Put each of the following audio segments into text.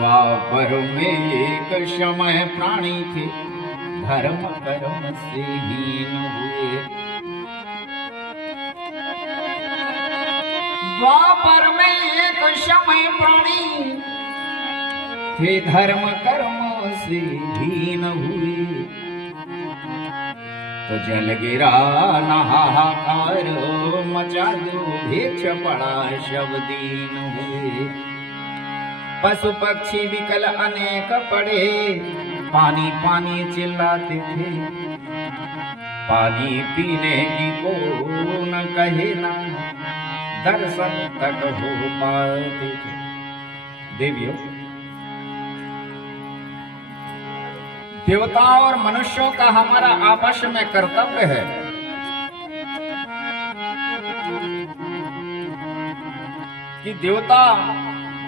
द्वापर में एक समय प्राणी थे, धर्म कर्म से हीन हुए। द्वापर में एक समय प्राणी थे, धर्म कर्म से हीन हुए। तो जल गिरा नहाहाकार मचा दो, भेष पड़ा शव दीन हुए। पशु पक्षी विकल अनेक पड़े, पानी पानी चिल्लाते थे। पानी पीने की को न कहे ना, दर्शन तक हो पाते थे। देवियों, देवताओं और मनुष्यों का हमारा आपस में कर्तव्य है कि देवता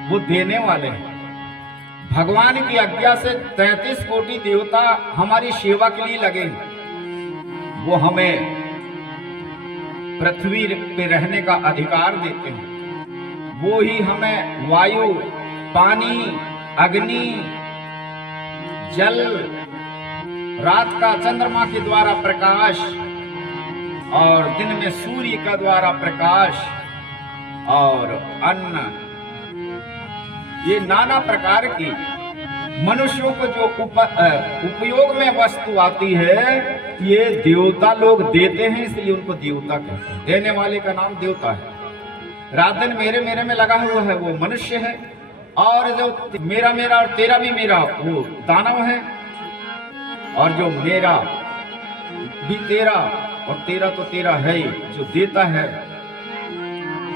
वो देने वाले हैं। भगवान की आज्ञा से 33 कोटि देवता हमारी सेवा के लिए लगे। वो हमें पृथ्वी पे रहने का अधिकार देते हैं। वो ही हमें वायु, पानी, अग्नि, जल, रात का चंद्रमा के द्वारा प्रकाश और दिन में सूर्य का द्वारा प्रकाश और अन्न, ये नाना प्रकार की मनुष्यों को जो उपयोग में वस्तु आती है, ये देवता लोग देते हैं, इसलिए उनको देवता कहते हैं। देने वाले का नाम देवता है। रात दिन मेरे मेरे में लगा हुआ है वो मनुष्य है, और जो मेरा मेरा और तेरा भी मेरा वो दानव है, और जो मेरा भी तेरा और तेरा तो तेरा है, जो देता है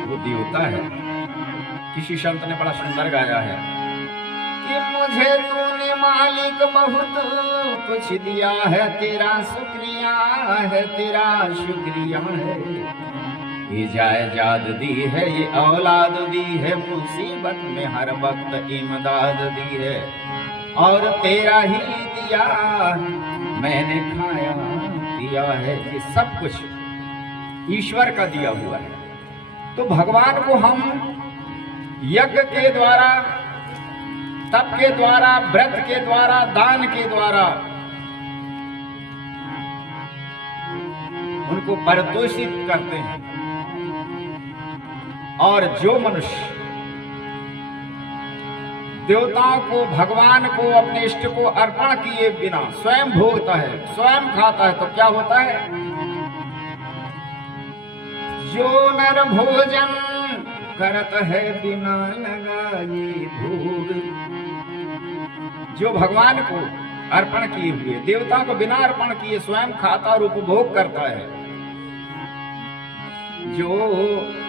वो देवता है। किसी संत ने बड़ा सुंदर गाया है कि मुझे तूने मालिक बहुत कुछ दिया है, तेरा शुक्रिया है, तेरा शुक्रिया है। ये जायदाद दी है, ये औलाद दी है, मुसीबत में हर वक्त इमदाद दी है। और तेरा ही दिया मैंने खाया दिया है, ये सब कुछ ईश्वर का दिया हुआ है। तो भगवान को हम यज्ञ के द्वारा, तप के द्वारा, व्रत के द्वारा, दान के द्वारा उनको परितोषित करते हैं। और जो मनुष्य देवताओं को, भगवान को, अपने इष्ट को अर्पण किए बिना स्वयं भोगता है, स्वयं खाता है, तो क्या होता है? जो नर भोजन करत है बिना लगाए भोग, जो भगवान को अर्पण किए हुए, देवताओं को बिना अर्पण किए स्वयं खाता और उपभोग करता है। जो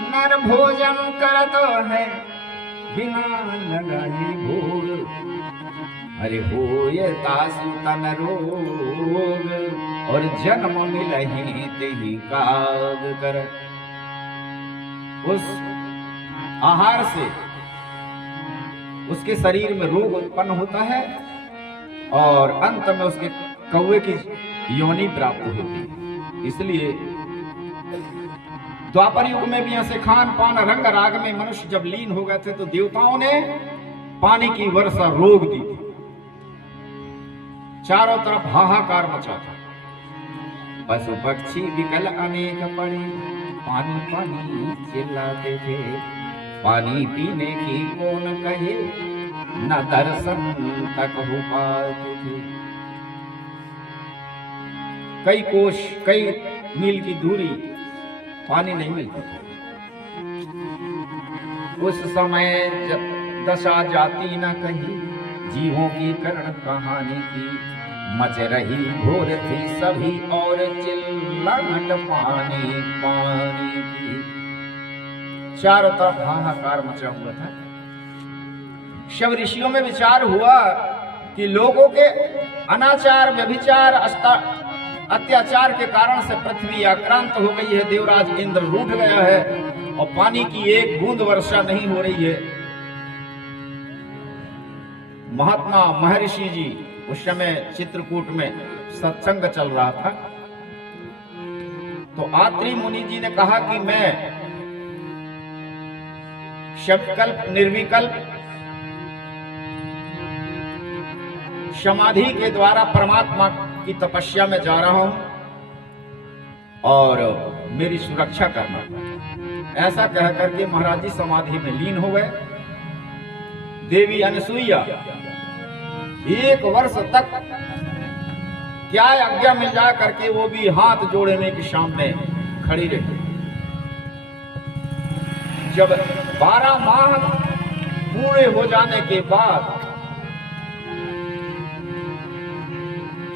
नर भोजन करत है बिना लगाए भोग, अरे होए तासु तन रोग, और जन्म मिलहि तेहि काग कर। उस आहार से उसके शरीर में रोग उत्पन्न होता है और अंत में उसके कौवे की योनि प्राप्त होती है। इसलिए द्वापर युग में भी ऐसे खान पान रंग राग में मनुष्य जब लीन हो गए थे, तो देवताओं ने पानी की वर्षा रोक दी थी। चारों तरफ हाहाकार मचा था। पशु पक्षी विकल अनेक पड़े, पानी पानी चिल्लाते थे। पानी पीने की कौन कहे, न दर्शन तक हो पाते थे। कई कोश, कई मील की दूरी पानी नहीं मिलता था। उस समय दशा जाती न कहीं, जीवों की कर्ण कहानी की। मच रही घोर थी सभी और चिल्लाहट पानी पानी की। चारों तरफ हाहाकार मचा हुआ था। शव ऋषियों में विचार हुआ कि लोगों के अनाचार, व्यभिचार, अत्याचार के कारण से पृथ्वी आक्रांत हो गई है। देवराज इंद्र रूठ गया है और पानी की एक बूंद वर्षा नहीं हो रही है। महात्मा महर्षि जी उस समय चित्रकूट में सत्संग चल रहा था, तो आत्रि मुनि जी ने कहा कि मैं शब्दकल्प, निर्विकल्प समाधि के द्वारा परमात्मा की तपस्या में जा रहा हूं और मेरी सुरक्षा करना। ऐसा कह करके महाराज जी समाधि में लीन हो गए। देवी अनसुईया 1 वर्ष तक क्या आज्ञा मिल जा करके वो भी हाथ जोड़ने के सामने खड़ी रही। जब 12 माह पूरे हो जाने के बाद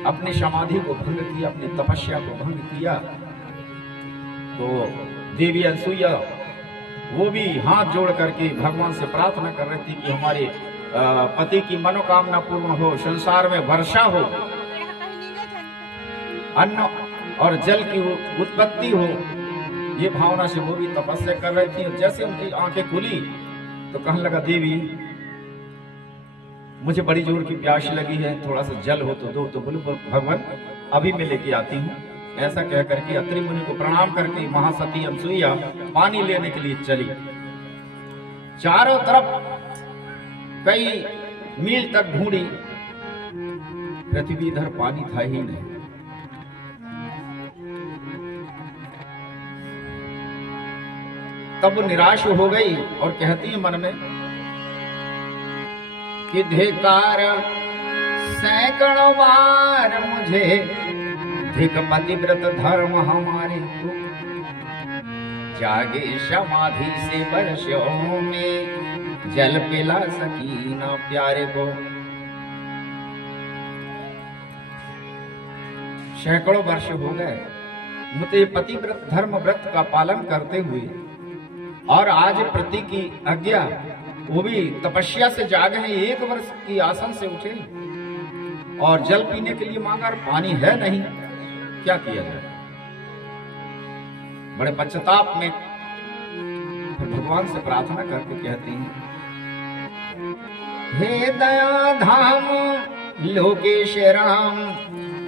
अपनी समाधि को भंग किया, अपनी तपस्या को भंग किया, तो देवी अनसुईया वो भी हाथ जोड़ करके भगवान से प्रार्थना कर रही थी कि हमारे पति की मनोकामना पूर्ण हो, संसार में वर्षा हो, अन्न और जल की उत्पत्ति हो। ये भावना से वो भी तपस्या कर रही थी। जैसे उनकी आंखें खुली तो कहने लगा, देवी मुझे बड़ी जोर की प्यास लगी है, थोड़ा सा जल हो तो दो। तो बोले भगवान अभी मैं लेके आती हूँ। ऐसा कह करके अत्रि मुनि को प्रणाम करके महासती अनसुईया पानी लेने के लिए चली। चारों तरफ कई मील तक ढूंढी, पृथ्वी इधर पानी था ही नहीं। तब निराश हो गई और कहती है मन में कि धिकार सैकड़ों बार मुझे धिक पतिव्रत धर्म हमारे को, जागे समाधि से वर्षों में जल पिला सकी ना प्यारे को। सैकड़ों वर्ष हो गए मुझे पतिव्रत धर्म व्रत का पालन करते हुए, और आज प्रति की आज्ञा वो भी तपस्या से जागे हैं। 1 वर्ष की आसन से उठे और जल पीने के लिए मांगा, पानी है नहीं, क्या किया जाए। बड़े पश्चाताप में भगवान से प्रार्थना करके कहती हैं, हे दया धाम लोकेश राम,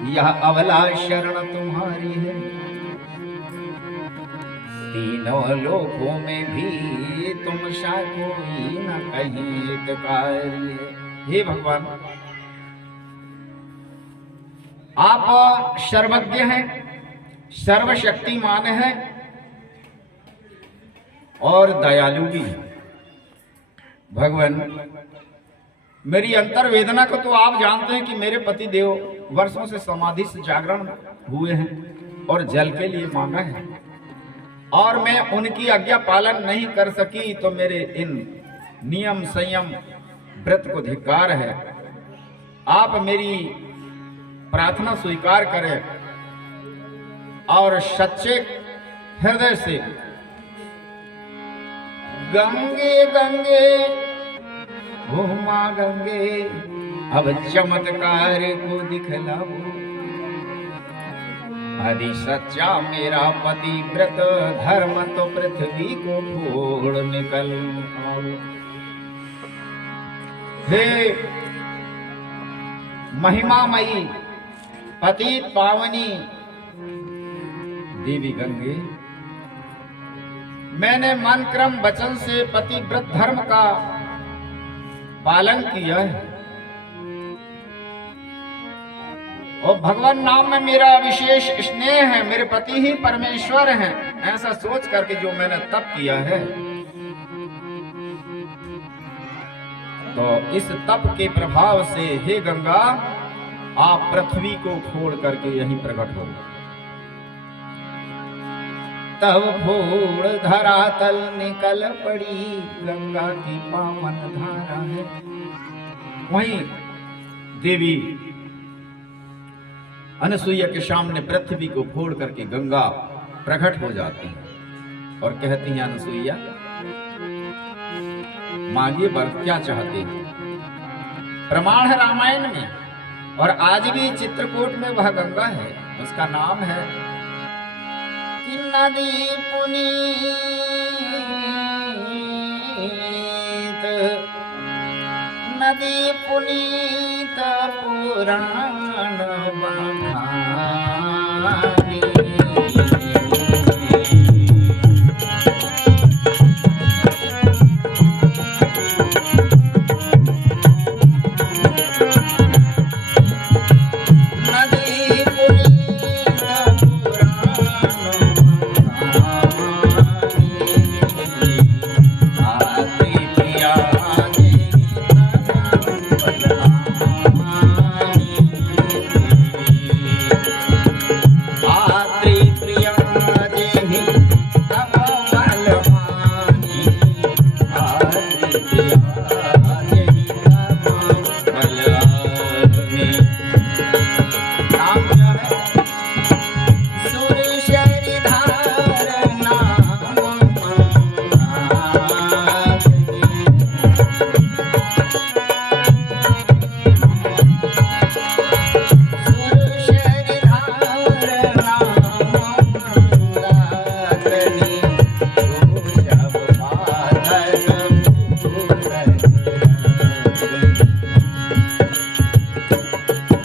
यह अवला शरण तुम्हारी है, तीनों लोकों में भी तुम सा कोई न कहीं हितकारी। हे भगवान, आप सर्वज्ञ हैं, सर्वशक्तिमान हैं और दयालु भी हैं। भगवान, मेरी अंतर वेदना को तो आप जानते हैं कि मेरे पति देव वर्षों से समाधि से जागरण हुए हैं और जल के लिए मांगा है, और मैं उनकी आज्ञा पालन नहीं कर सकी, तो मेरे इन नियम संयम व्रत को धिक्कार है। आप मेरी प्रार्थना स्वीकार करें और सच्चे हृदय से गंगे गंगे ओ मां गंगे, अब चमत्कार को दिखलाओ, यदि सच्चा मेरा पति व्रत धर्म तो पृथ्वी को फोड़ निकल आओ। हे महिमामयी पतित पावनी देवी गंगे, मैंने मन क्रम वचन से पति व्रत धर्म का पालन किया है, और भगवान नाम में मेरा विशेष स्नेह है, मेरे पति ही परमेश्वर हैं, ऐसा सोच करके जो मैंने तप किया है, तो इस तप के प्रभाव से हे गंगा, आप पृथ्वी को फोड़ करके यहीं प्रकट हो। तब फोड़ धरातल निकल पड़ी, गंगा की पावन धारा है। वहीं देवी अनसुईया के सामने पृथ्वी को फोड़ करके गंगा प्रकट हो जाती है और कहती हैं, अनसुईया मांगिए वर क्या चाहते हैं। प्रमाण है रामायण में, और आज भी चित्रकूट में वह गंगा है, उसका नाम है कि नदी पुनीत, नदी पुनीत पुराण बखानी।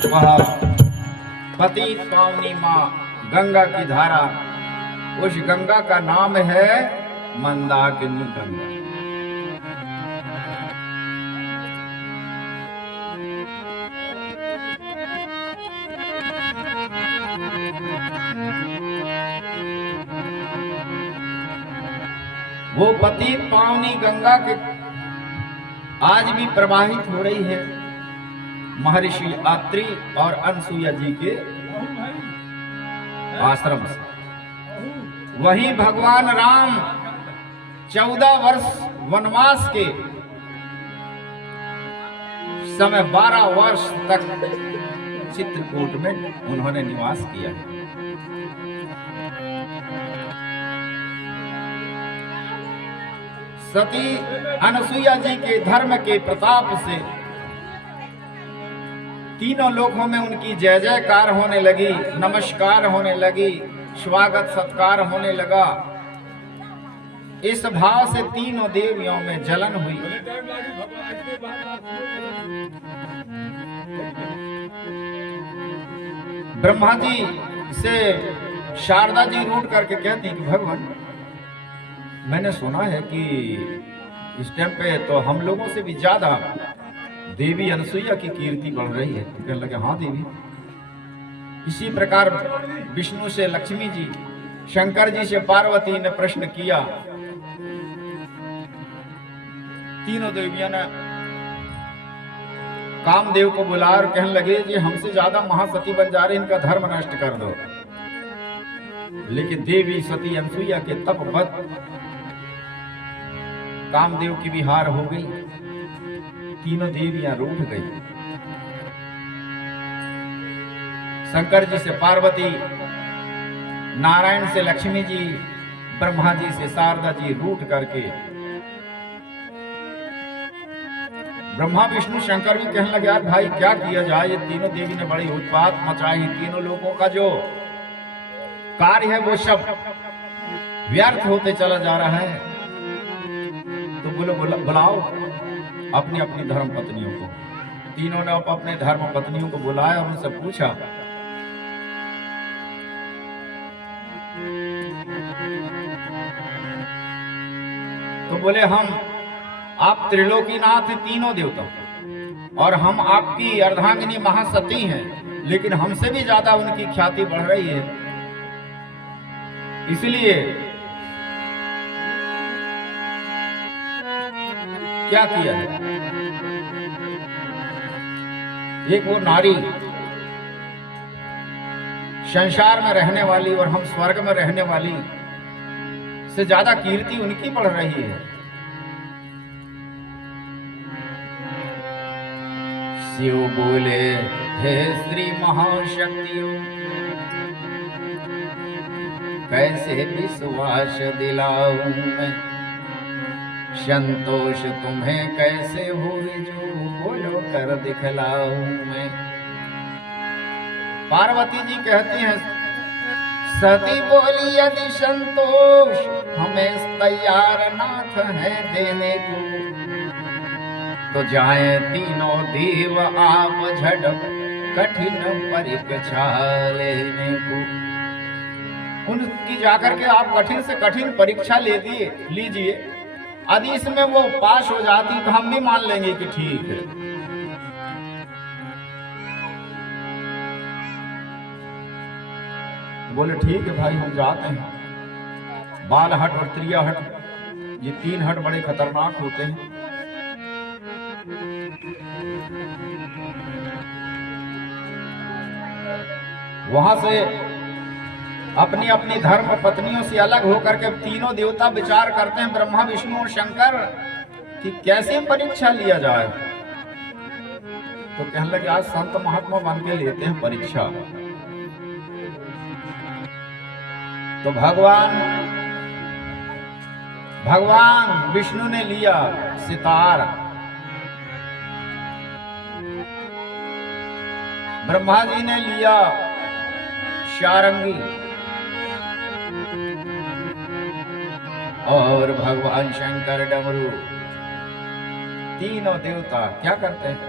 वह पतित पावनी माँ गंगा की धारा, उस गंगा का नाम है मंदाकिनी गंगा। वो पतित पावनी गंगा के आज भी प्रवाहित हो रही है महर्षि अत्रि और अनसुईया जी के आश्रम से। वहीं भगवान राम 14 वर्ष वनवास के समय 12 वर्ष तक चित्रकूट में उन्होंने निवास किया। सती अनसुईया जी के धर्म के प्रताप से तीनों लोकों में उनकी जय जयकार होने लगी, नमस्कार होने लगी, स्वागत सत्कार होने लगा। इस भाव से तीनों देवियों में जलन हुई। ब्रह्मा जी से शारदा जी रूठ करके कहती कि भगवान, मैंने सुना है कि इस टाइम पे तो हम लोगों से भी ज्यादा देवी अनसुईया की कीर्ति बढ़ रही है। कहने लगे हाँ देवी। इसी प्रकार विष्णु से लक्ष्मी जी, शंकर जी से पार्वती ने प्रश्न किया। तीनों देवियों ने कामदेव को बुला और कहने लगे कि हमसे ज्यादा महासती बन जा रहे, इनका धर्म नष्ट कर दो। लेकिन देवी सती अनसुईया के तपवत कामदेव की भी हार हो गई। तीनों देवियां रूठ गई। शंकर जी से पार्वती, नारायण से लक्ष्मी जी, ब्रह्मा जी से शारदा जी रूठ करके ब्रह्मा विष्णु शंकर भी कहने लगे यार भाई क्या किया जाए, ये तीनों देवी ने बड़ी उत्पात मचाई। तीनों लोगों का जो कार्य है वो सब व्यर्थ होते चला जा रहा है। तो बोलो बुलाओ अपनी अपनी धर्म पत्नियों को। तीनों ने अपने धर्म पत्नियों को बुलाया और उनसे पूछा तो बोले हम आप त्रिलोकीनाथ तीनों देवता और हम आपकी अर्धांगिनी महासती हैं, लेकिन हमसे भी ज्यादा उनकी ख्याति बढ़ रही है। इसलिए क्या किया है, एक वो नारी संसार में रहने वाली और हम स्वर्ग में रहने वाली से ज्यादा कीर्ति उनकी बढ़ रही है। शिव बोले हे श्री महाशक्तियों, कैसे विश्वास दिलाऊं मैं, संतोष तुम्हें कैसे हुई जो बोलो कर दिखलाऊं मैं। पार्वती जी कहती हैं सती बोली यदि संतोष हमें तैयार नाथ है देने को, तो जाए तीनों देव आप झड़प कठिन परीक्षा लेने को। उनकी जाकर के आप कठिन से कठिन परीक्षा लीजिए। यदि इसमें वो पास हो जाती तो हम भी मान लेंगे कि ठीक है। बोले ठीक है भाई हम जाते हैं। बाल हट और त्रिया हट, ये 3 हट बड़े खतरनाक होते हैं। वहां से अपनी अपनी धर्म पत्नियों से अलग होकर के तीनों देवता विचार करते हैं, ब्रह्मा विष्णु और शंकर, कि कैसे परीक्षा लिया जाए। तो कहने लगे आज संत महात्मा बन के लेते हैं परीक्षा। तो भगवान विष्णु ने लिया सितार, ब्रह्मा जी ने लिया शारंगी और भगवान शंकर डमरू। तीनों देवता क्या करते हैं,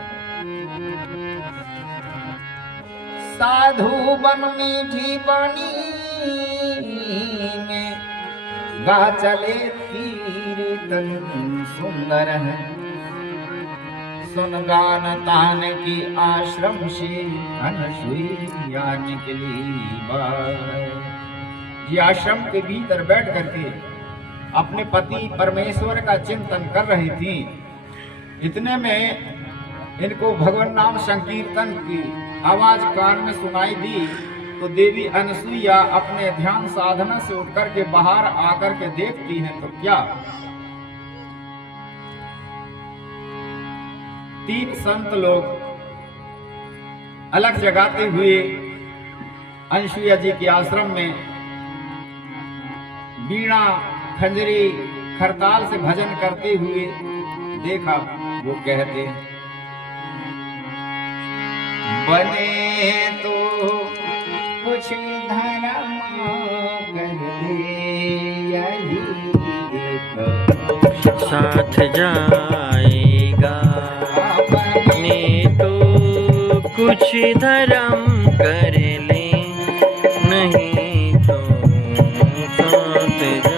साधु बन मीठी पानी में गा चले कीर्तन सुंदर है, सुन गान तान की आश्रम से अनसुईया निकली बार। ये आश्रम के भीतर बैठ करके अपने पति परमेश्वर का चिंतन कर रही थी। इतने में इनको भगवान नाम संकीर्तन की आवाज कान में सुनाई दी, तो देवी अनसुईया अपने ध्यान साधना से उठकर के बाहर आकर के देखती हैं, तो क्या तीन संत लोग अलग जगाते हुए अनसुईया जी के आश्रम में बीणा खंजरी खरताल से भजन करते हुए देखा। वो कहते बने तो कुछ धर्म कर दे, यही एक साथ जाएगा। बने तो कुछ धर्म कर ले, नहीं तो साथ जा।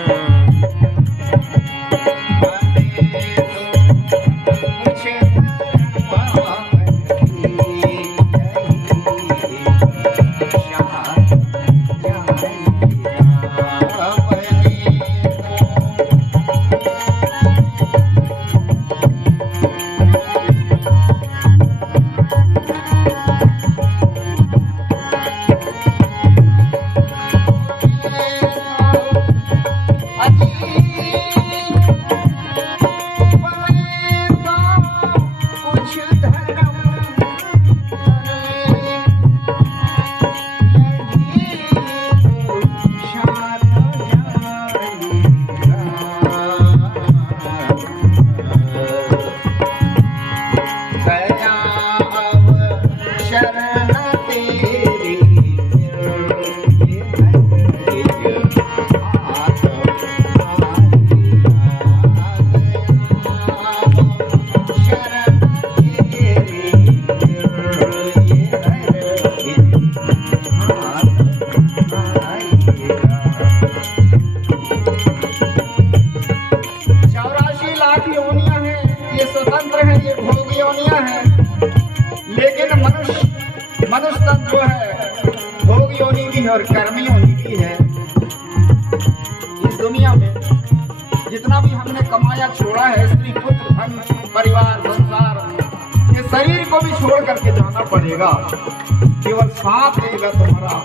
मनुष्य तन जो है भोग योनि भी और कर्म योनि भी है। इस दुनिया में जितना भी हमने कमाया छोड़ा है, स्त्री पुत्र धन परिवार संसार, ये शरीर को भी छोड़ करके जाना पड़ेगा। केवल साथ रहेगा तुम्हारा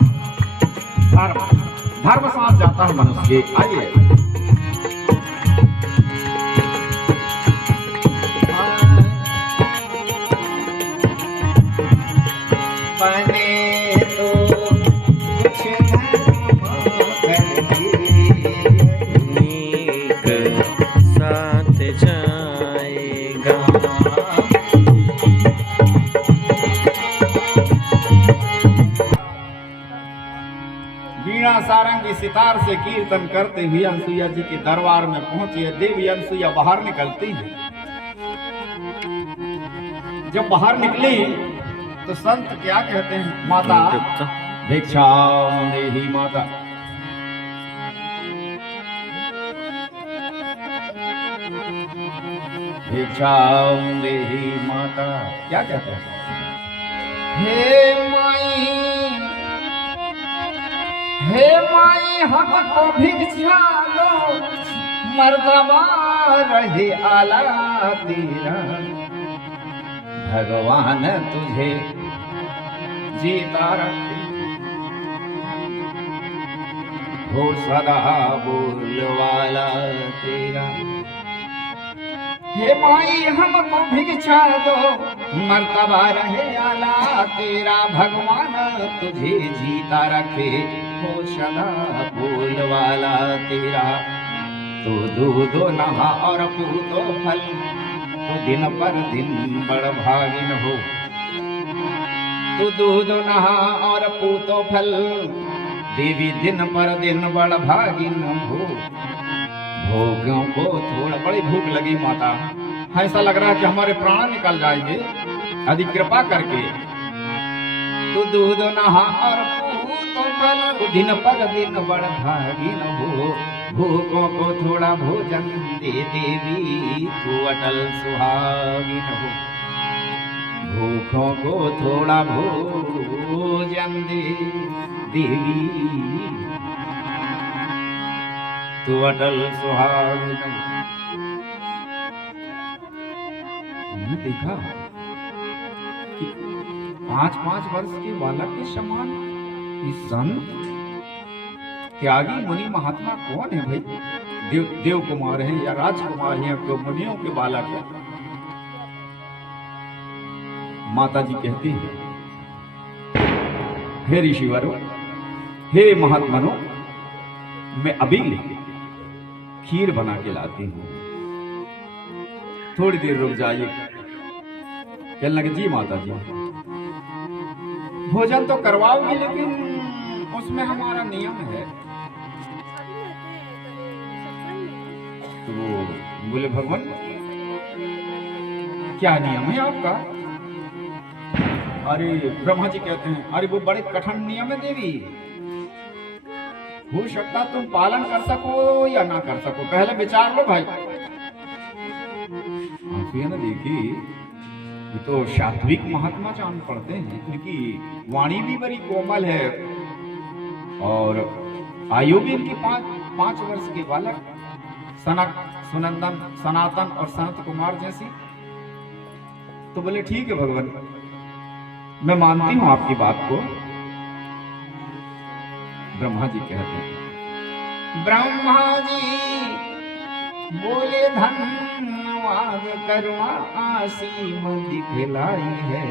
धर्म, धर्म साथ जाता है मनुष्य के। आइए बने तो कुछ नीक साथ जाएगा। बीणा सारंगी सितार से कीर्तन करते हुए अनसुईया जी के दरबार में पहुंची है। देवी अनसुईया बाहर निकलती है। जब बाहर निकली तो संत क्या कहते हैं, माता भिक्षाम देहि माता। भिक्षाम देहि माता क्या कहते हैं, हे माई हमको भिक्षा दो, मर्दबा रहे आला तेरा, भगवान तुझे जीता रखे, हो सदा बोलवाला तेरा। हे माई हमको भिक्षा दो, मर्तबा रहे आला तेरा, भगवान तुझे जीता रखे, हो सदा बोलवाला तेरा। तो दूधो नहा और पूतो फल, तो दिन पर दिन बड़ भागिन हो। तो दूध नहा और पूतो फल, देवी दिन पर दिन बड़ भागिन हो। भोगों को थोड़ा बड़ी भूख लगी माता, ऐसा लग रहा है कि हमारे प्राण निकल जाएंगे, यदि कृपा करके तो दूध नहा और पूत फल दिन पर दिन बढ़ भागिन हो भूखों को थोड़ा भोजन दे देवी तू अटल सुहागिन हो भूखों को थोड़ा भोजन दे देवी तू अटल सुहागिन हो। हमने देखा कि 5-5 वर्ष के बालक के समान इस संत त्यागी मुनि महात्मा कौन है भाई? देव कुमार है या राजकुमार है तो मुनियों के बालक है। माता जी कहती है हे ऋषिवरों हे महात्मनों मैं अभी खीर बना के लाती हूँ थोड़ी देर रुक जाइए। कहने लगे जी माता जी भोजन तो करवाओगी लेकिन उसमें हमारा नियम है। तो बोले भगवान क्या नियम है आपका? अरे ब्रह्मा जी कहते हैं अरे वो बड़े कठिन नियम है देवी हो सकता तुम पालन कर सको या ना कर सको पहले विचार लो भाई। ना देखी ये तो सात्विक महात्मा जान पड़ते हैं इनकी वाणी भी बड़ी कोमल है और आयु भी इनकी 5 वर्ष के बालक सनातन और सनत कुमार जैसी। तो बोले ठीक है भगवान मैं मानती हूं आपकी बात को। ब्रह्मा जी कहते हैं ब्रह्मा जी बोले धन्यवाद करुणा असीम दिखलाई है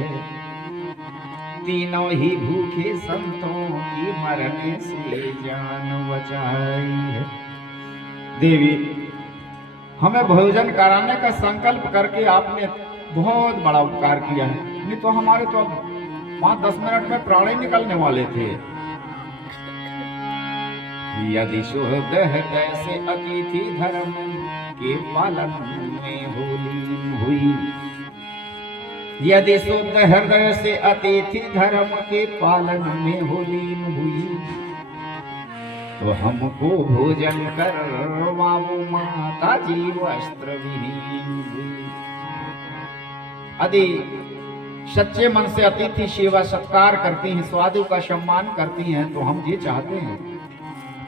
तीनों ही भूखे संतों की मरने से जान बचाई है। देवी हमें भोजन कराने का संकल्प करके आपने बहुत बड़ा उपकार किया है नहीं तो हमारे तो 5-10 मिनट में प्राण ही निकलने वाले थे। यदि शुद्ध हृदय से अतिथि धर्म के पालन में होली हुई यदि शुद्ध हृदय से अतिथि धर्म के पालन में होली हुई तो हमको भोजन करवाओ माता जी वस्त्र विहीन हुई। यदि सच्चे मन से अतिथि सेवा सत्कार करती हैं स्वादु का सम्मान करती हैं तो हम ये चाहते हैं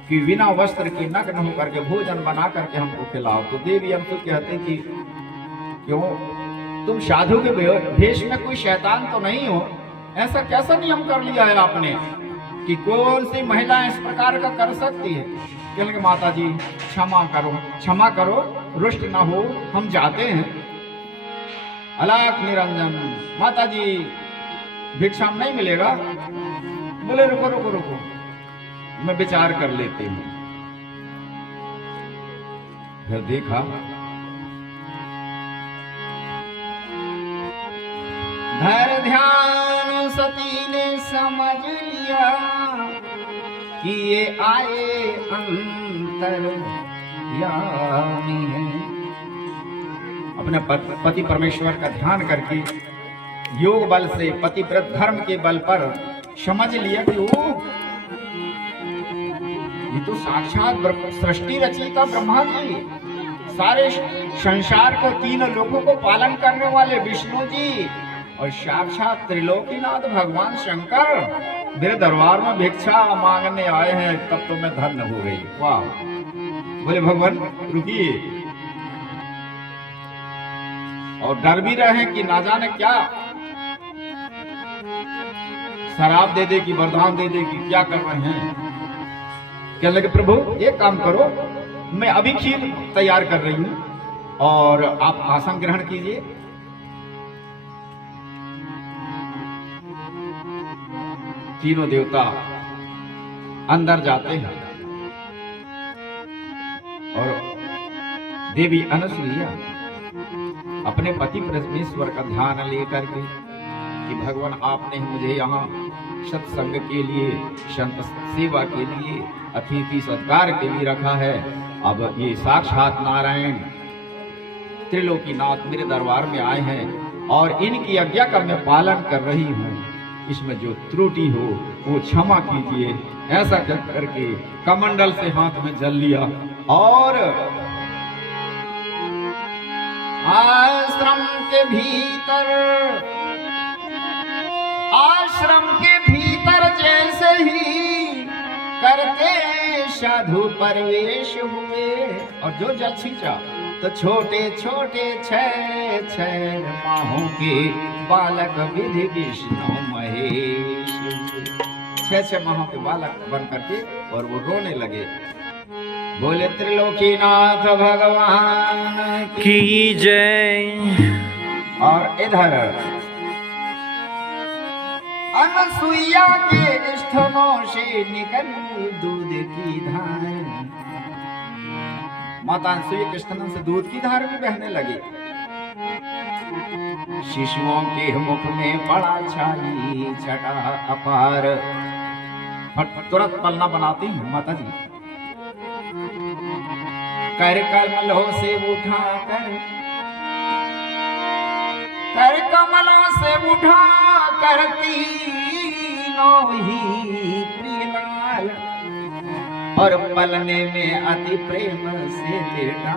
कि बिना वस्त्र के नग्न होकर के भोजन बना करके हमको खिलाओ। तो देवी हमसे कहते कि क्यों तुम साधु के भेष में कोई शैतान तो नहीं हो? ऐसा कैसा नियम कर लिया है आपने कि कौन सी महिला इस प्रकार का कर सकती है? कहने के माता जी क्षमा करो रुष्ट ना हो हम जाते हैं। अलाख निरंजन माता जी भिक्षा नहीं मिलेगा? बोले रुको रुको रुको मैं विचार कर लेती हूं। फिर देखा धैर्य ध्यान सती ने समझ लिया कि ये आए अंतर्यामी है। अपने पति परमेश्वर का ध्यान करके योग बल से पतिव्रत धर्म के बल पर समझ लिया कि वो ये तो साक्षात सृष्टि रचयिता ब्रह्मा जी सारे संसार को 3 लोकों को पालन करने वाले विष्णु जी और साक्षात त्रिलोकीनाथ भगवान शंकर मेरे दरबार में भिक्षा मांगने आए हैं। तब तो मैं धन्य हो गई। वाह बोले भगवान रुकिए और डर भी रहे कि ना जाने क्या शराब दे दे कि वरदान दे दे कि क्या कर रहे हैं। कहने लगे प्रभु एक काम करो मैं अभी खीर तैयार कर रही हूं और आप आसन ग्रहण कीजिए। तीनों देवता अंदर जाते हैं और देवी अनसुईया अपने पति परमेश्वर का ध्यान लेकर के कि भगवान आपने मुझे यहाँ सत्संग के लिए संत सेवा के लिए अतिथि सत्कार के लिए रखा है। अब ये साक्षात नारायण त्रिलोकीनाथ मेरे दरबार में आए हैं और इनकी आज्ञा का मैं पालन कर रही हूँ। इसमें जो त्रुटि हो वो क्षमा कीजिए। ऐसा करके कमंडल से हाथ में जल लिया और आश्रम के भीतर जैसे ही करके साधु प्रवेश हुए और जो जल छींचा तो छोटे छोटे छह माहों के बालक विधि विष्णु महेश हुए। छह माहों के बालक बन करके और वो रोने लगे। बोले त्रिलोकीनाथ भगवान की जय। और इधर अनसुईया के स्तनों से निकल दूध की धार। माता अनसुईया के स्तनों से दूध की धार भी बहने लगी। शिशुओं के मुख में बड़ा छाई छटा अपार। तुरंत पलना बनाती हूँ माता जी। कर कमलों से उठा कर तीनों ही प्रियलाल और पलने में अति प्रेम से लेटा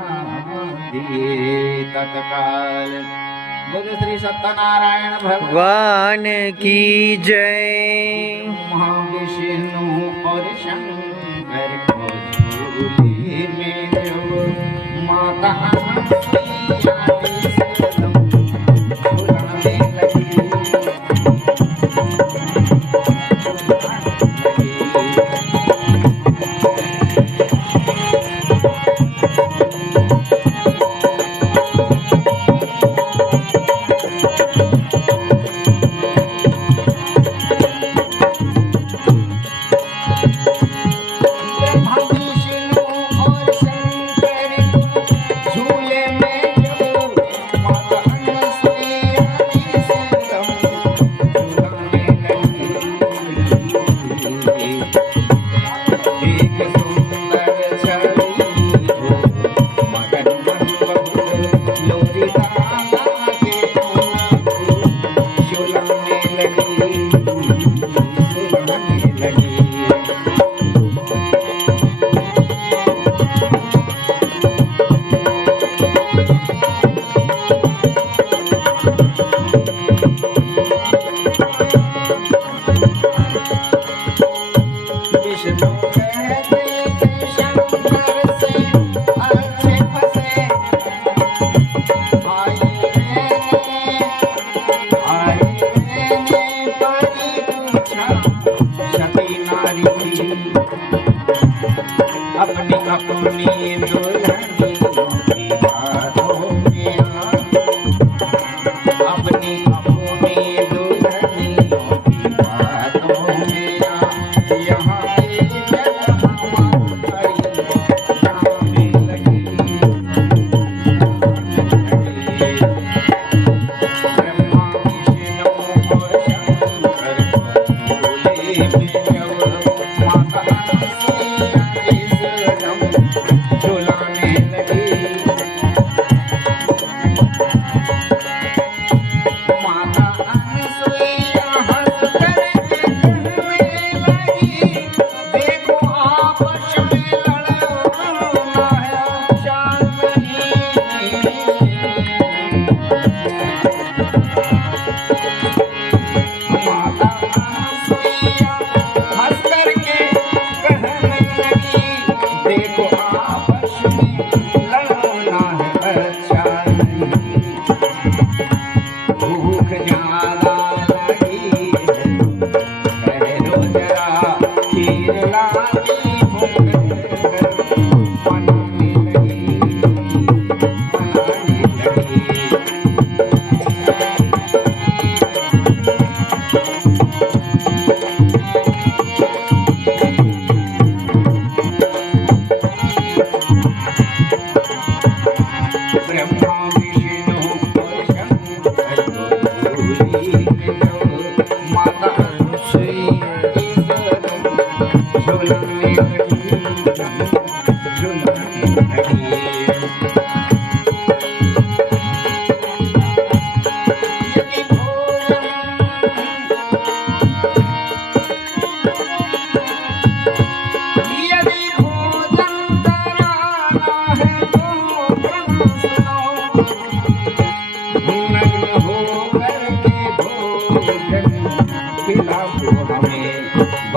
दिए तत्काल। बोले श्री सत्यनारायण भगवान की जय। महाविष्णु और शंकर को झूले में जो माता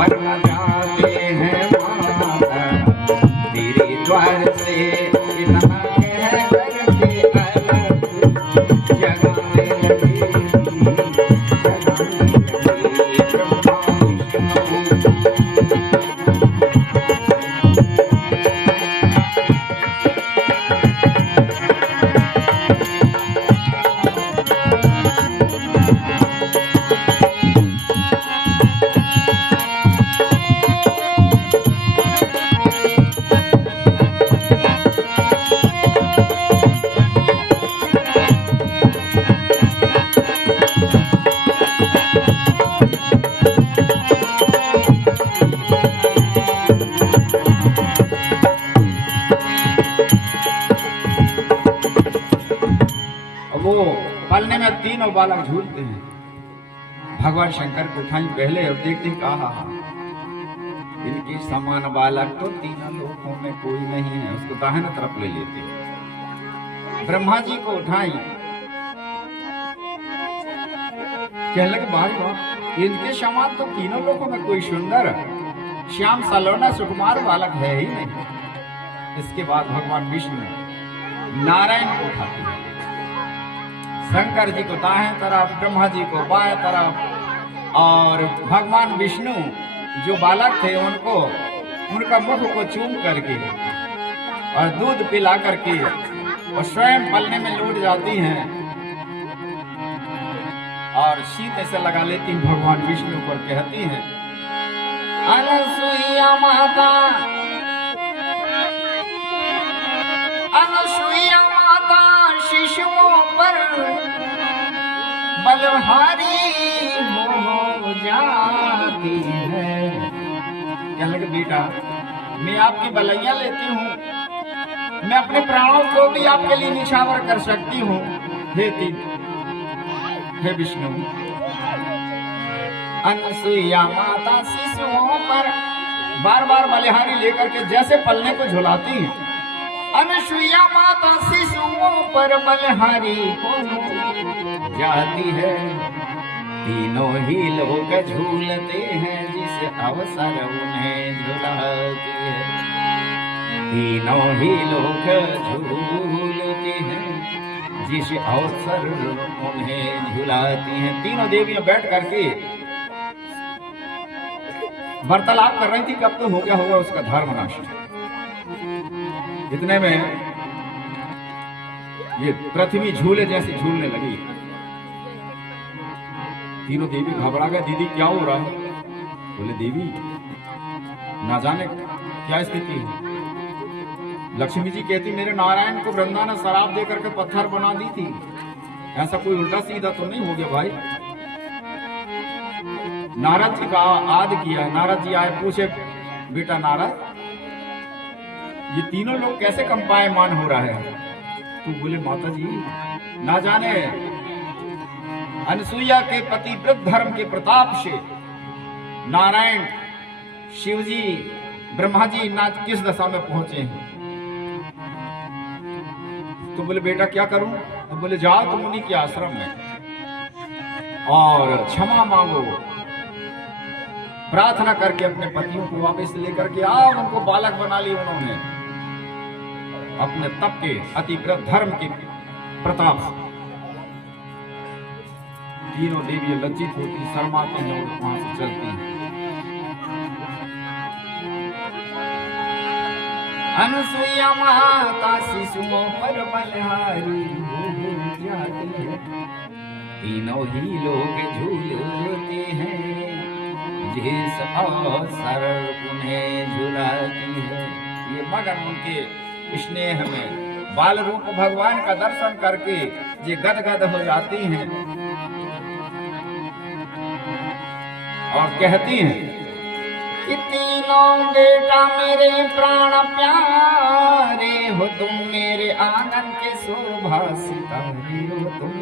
पर न जाते हैं माता, तेरे द्वार से इतना कह करके अलग जगाने लगे, ब्रह्मा विष्णु। वो पलने में तीनों बालक झूलते हैं। भगवान शंकर को उठाई पहले और देखते हैं कहा इनके समान बालक तो तीनों लोकों में कोई नहीं है, उसको दाहिने तरफ ले लेते हैं। ब्रह्मा जी को उठाई, कहने लगे भाई वाह, इनके समान तो तीनों लोकों में कोई सुंदर श्याम सलोना सुकुमार बालक है ही नहीं। इसके बाद भगवान विष्णु नारायण को उठाते हैं, शंकर जी को दाएं तरफ, ब्रह्मा जी को बाएं तरफ, और भगवान विष्णु जो बालक थे उनको उनका मुख को चूम करके और दूध पिला करके और स्वयं पलने में लौट जाती हैं और सीने से लगा लेती हैं भगवान विष्णु पर, कहती हैं अनसुईया माता, अनसुईया माता शिशुओं पर बलहारी हो जाती है। कहने लगे बेटा मैं आपकी बलैया लेती हूँ, मैं अपने प्राणों को भी आपके लिए निछावर कर सकती हूँ। हे विष्णु, अनसुईया माता शिशुओं पर बार बार बलिहारी लेकर के जैसे पलने को झुलाती है, अनसुईया माता शिशुओं पर बलिहारी हो जाती है। तीनों ही लोग झूलते हैं जिस अवसर उन्हें झुलाती है, तीनों ही लोग झूलते हैं जिस अवसर उन्हें झुलाती हैं। तीनों देवियां बैठ करके वार्तालाप कर रही थी कब तो हो गया होगा उसका धर्म नाश। इतने में ये पृथ्वी झूले जैसे झूलने लगी। तीनों देवी घबरा गए, दीदी क्या हो रहा है? बोले देवी ना जाने क्या स्थिति है। लक्ष्मी जी कहती मेरे नारायण को वृंदा ने शराब दे करके पत्थर बना दी थी, ऐसा कोई उल्टा सीधा तो नहीं हो गया भाई? नारद जी का आद किया। नारद जी आए, पूछे बेटा नारद ये तीनों लोग कैसे कंपायमान हो रहा है? तो बोले माता जी ना जाने अनसुईया के पतिव्रत धर्म के प्रताप से नारायण शिव जी ब्रह्मा जी ना किस दशा में पहुंचे हैं। तो बोले बेटा क्या करूं? तो बोले जाओ तुम मुनि के आश्रम में और क्षमा मांगो, प्रार्थना करके अपने पतियों को वापस लेकर के आओ। उनको बालक बना लिया उन्होंने अपने तप के अतिव्रत धर्म के प्रताप से। तीनों देवी लज्जित होती, शर्माती हैं और वहां से चलती हैं। अनसुईया माता शिशुओं पर बलिहारी हो जाती है, तीनों ही लोग झूलते हैं जिस अवसर उन्हें झुलाती है। ये मगन उनके स्नेह में बाल रूप भगवान का दर्शन करके ये गदगद हो जाती हैं और कहती हैं कि तीनों बेटा मेरे प्राण प्यारे हो तुम, मेरे आंगन के शोभा सितारे हो तुम।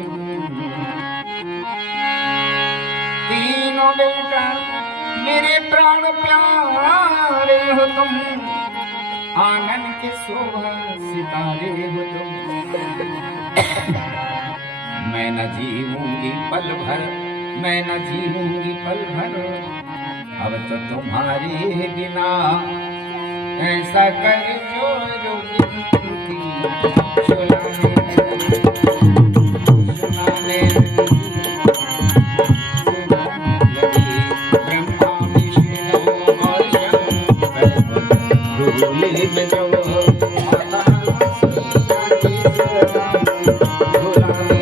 तीनों बेटा मेरे प्राण प्यारे हो तुम, आंगन के शोभा सितारे हो तुम। मैं न जीऊंगी पल भर, मैं न जीऊंगी पल भर अब तो तुम्हारी बिना ऐसा कर जो विनती सुनाने लगी ब्रह्मा विष्णु और शंकर भूले में जो माता भुलाने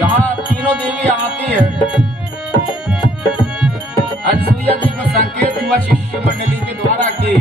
यहाँ तीनों देवी आती है। अनसुईया जी को संकेत हुआ शिष्य मंडली के द्वारा कि